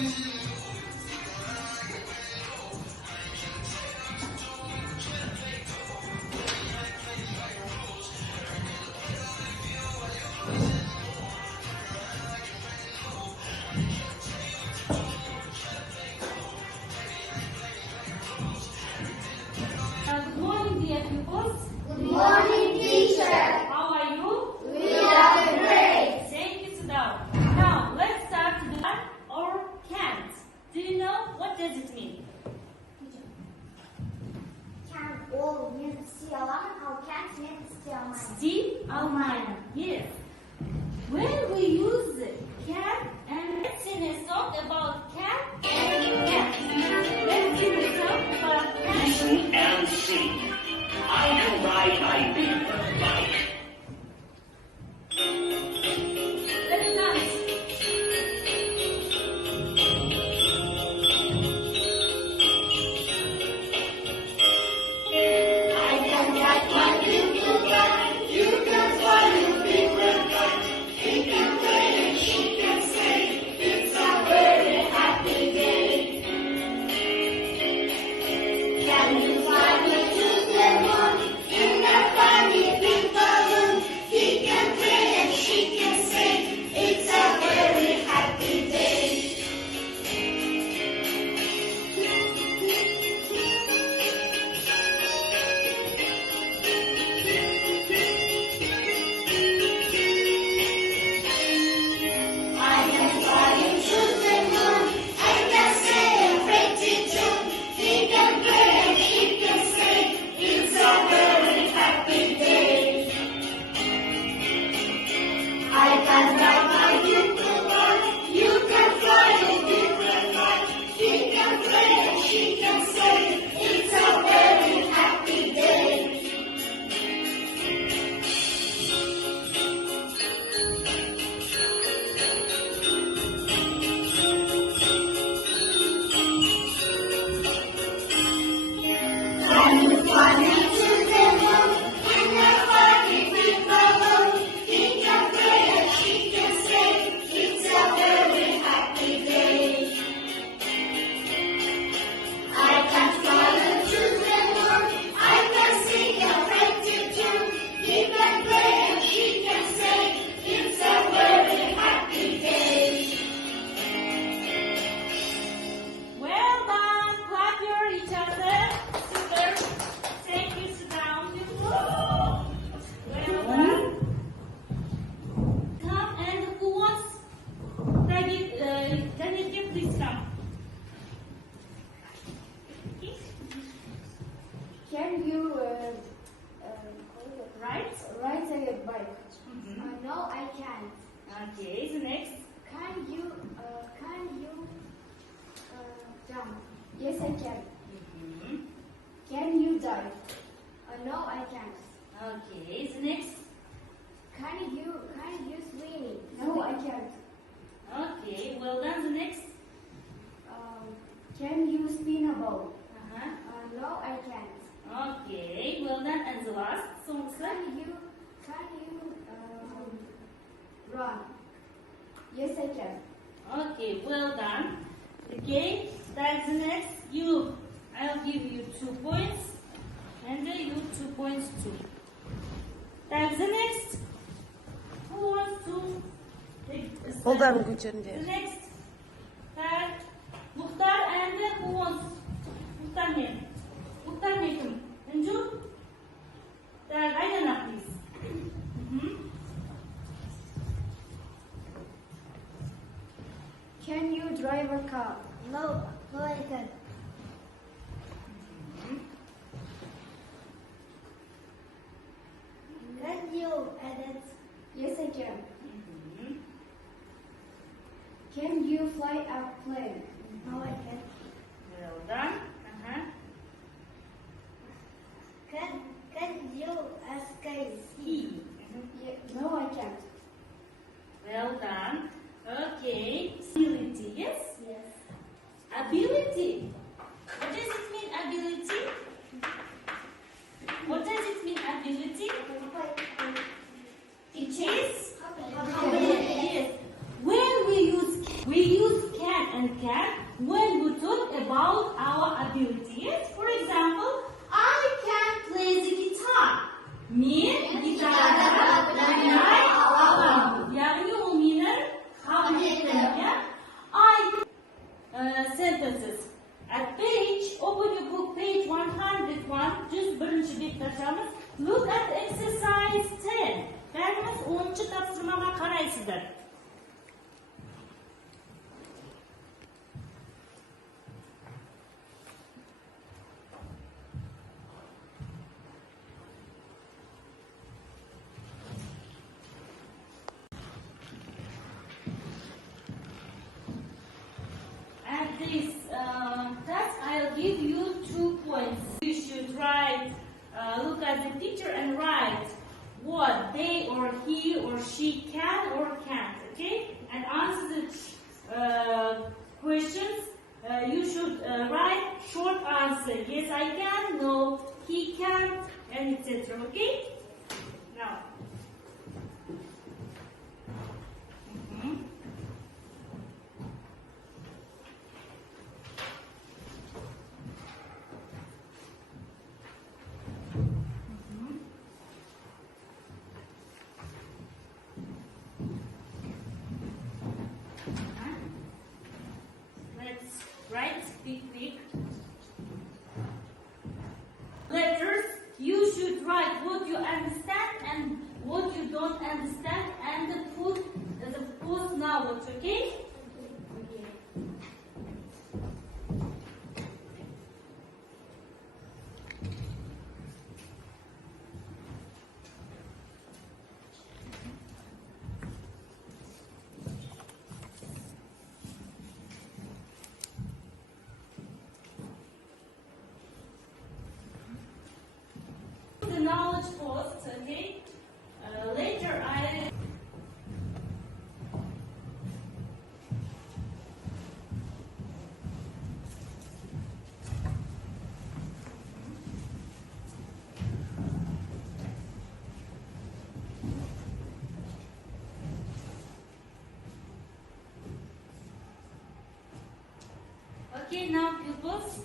Good morning, dear pupils. Good morning, teacher. How are you? We are great. Thank you, sit down. Now, let's start to the or can't. Do you know what does it mean? Can all men see alarm? How can't men see alarm? See, Almanya. Yes. When we use can and let's sing a song about can and cat. Let's sing a song about can. Listen and sing. I can ride my big bike. Let's dance. I can ride my little bike. You can fly your big red kite. He can play and she can sing. It's a very happy day. Can you fly me to the moon in a funny big balloon? He can play and she can sing. It's a very happy day. I can fly you to the moon. I can sing a pretty tune. He can play and he can sing. It's a very happy day. I can ride my little bike. You can fly a different kite. He can play and she can sing. It's a very happy day. Can you fly me to the moon in a funny big balloon? He can play and she can sing. It's a very happy day. I can fly you to the moon. I can sing a pretty tune. He can play and she can sing. It's a very happy day. Well done. Clap your each other. Super. Thank you, sit down, people. Well done. Come and who wants? Can you please come? Can you Right? ride a bike? No, I can't. Okay, the next. Can you jump? Yes, I can. Mhm. Can you dive? No, I can't. Okay, the next. Can you swim? No, I can't. Okay, well done. The next. Can you spin a ball? Uh-huh. No, I can't. Okay, well done. And the last. Sonuçta. Can you run? Yes, I can. Okay, well done. Okay, that's the next. I'll give you 2 points, and you 2 points too. That's the next. Who wants to take a step? Қолдарын көтеріңдер. The next. That Muhtar and who wants? Muhtar name. Muhtar name. Anju? That Aydana, please. Can you drive a car? No, I can't. Can you edit? Yes, I can. Can you fly a plane? No, I can't. Well done. Uh-huh. Can you escape? No, I can't. Well done. Okay. Ability, yes? Yes. Ability. What does it mean, ability? What does it mean, ability? It is? Yes. When we use can and can, this task, I'll give you 2 points. You should write, look at the picture and write what they or he or she can or can't, okay? And answer the questions. You should write short answer. Yes, I can. No, he can't, and etc. Okay? Now. Let's write quick. Letters. You should write what you understand and what you don't understand, and put the post notes. Okay? Okay. The knowledge post, okay? Later I... Okay, now pupils,